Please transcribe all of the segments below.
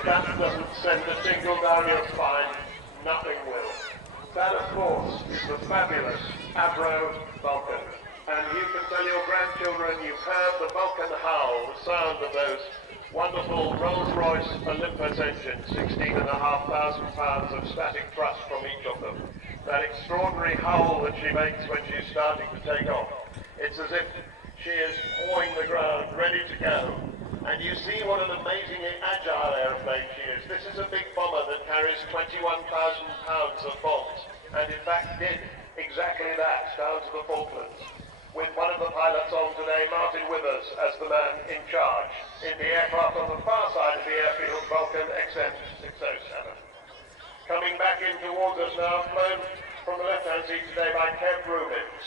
If that doesn't send a tingle down your spine, nothing will. That, of course, is the fabulous Avro Vulcan. And you can tell your grandchildren you've heard the Vulcan howl, the sound of those wonderful Rolls-Royce Olympus engines, 16,500 pounds of static thrust from each of them. That extraordinary howl that she makes when she's starting to take off. It's as if she is pawing the ground, ready to go. And you see what an amazingly agile aeroplane she is. This is a big bomber that carries 21,000 pounds of bombs, and in fact did exactly that down to the Falklands. With one of the pilots on today, Martin Withers, as the man in charge, in the aircraft on the far side of the airfield, Vulcan XM607. Coming back in towards us now, flown from the left-hand seat today by Kev Rubins.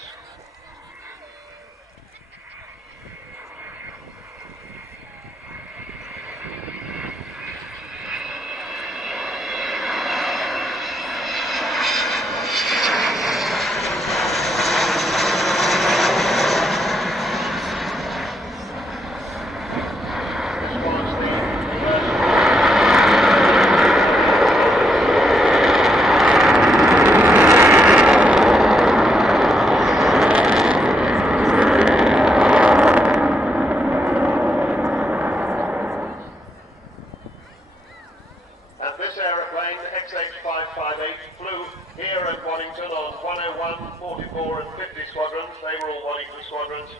And this aeroplane, XH558, flew here at Waddington on 101, 44 and 50 squadrons. They were all Waddington squadrons.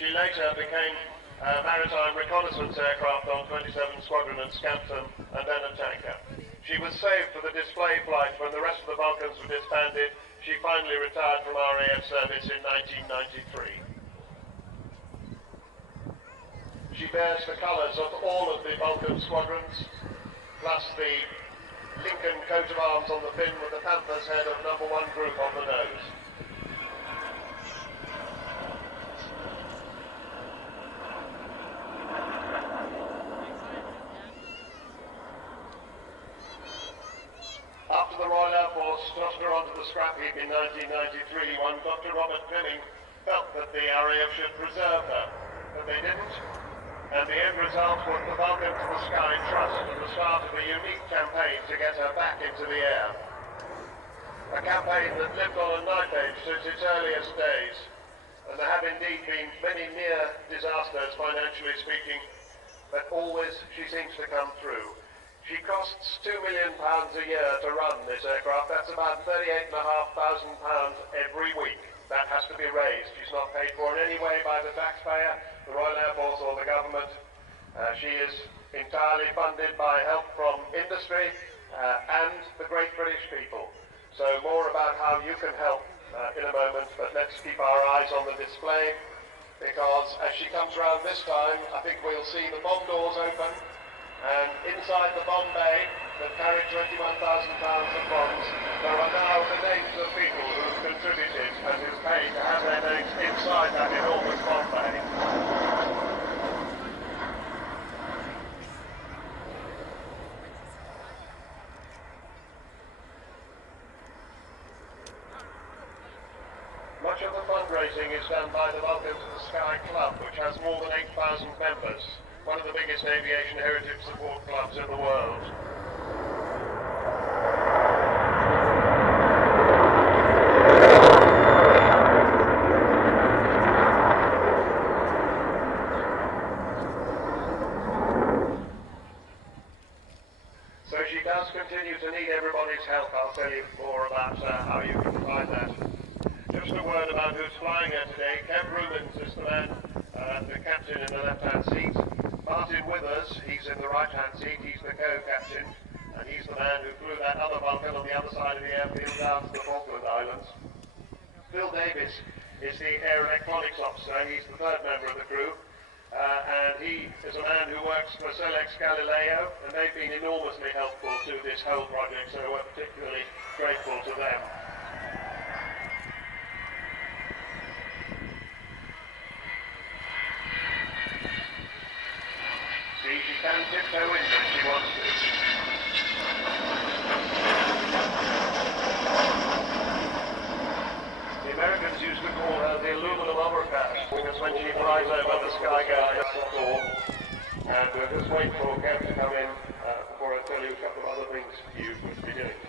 She later became a maritime reconnaissance aircraft on 27 Squadron at Scampton and then a tanker. She was saved for the display flight when the rest of the Vulcans were disbanded. She finally retired from RAF service in 1993. She bears the colours of all of the Vulcan squadrons, plus the Lincoln coat of arms on the fin with the Panther's head of #1 group on the nose. After the Royal Air Force tossed her onto the scrap heap in 1993, one Dr. Robert Fleming felt that the RAF should preserve her, but they didn't. And the end result was the Vulcan to the Sky Trust and the start of a unique campaign to get her back into the air. A campaign that lived on a knife edge since its earliest days. And there have indeed been many near disasters, financially speaking, but always she seems to come through. She costs £2 million a year to run this aircraft. That's about £38,500 every week. That has to be raised. She's not paid for in any way by the taxpayer, the Royal Air Force or the government. She is entirely funded by help from industry and the great British people. So more about how you can help in a moment, but let's keep our eyes on the display, because as she comes round this time, I think we'll see the bomb doors open, and inside the bomb bay that carried 21,000 pounds of bombs, there are now the names of people who've contributed and who've paid to have their names inside that enormous bomb bay. Much of the fundraising is done by the Vulcan to the Sky Club, which has more than 8,000 members, one of the biggest aviation heritage support clubs in the world. So she does continue to need everybody's help. I'll tell you more about how you can provide that. Just a word about who's flying her today. Kev Rubins is the man, the captain in the left-hand seat. Martin Withers, he's in the right-hand seat. He's the co-captain, and he's the man who flew that other Vulcan on the other side of the airfield down to the Falkland Islands. Phil Davis is the air electronics officer. He's the third member of the crew. And he is a man who works for Selex Galileo, and they've been enormously helpful to this whole project, so we're particularly grateful to them. See, she can tiptoe in if she wants to. The Americans used to call her the aluminum overcast, because when she flies over the sky goes up the floor, and we'll just wait for Kev to come in for a you a couple of other things you would be doing.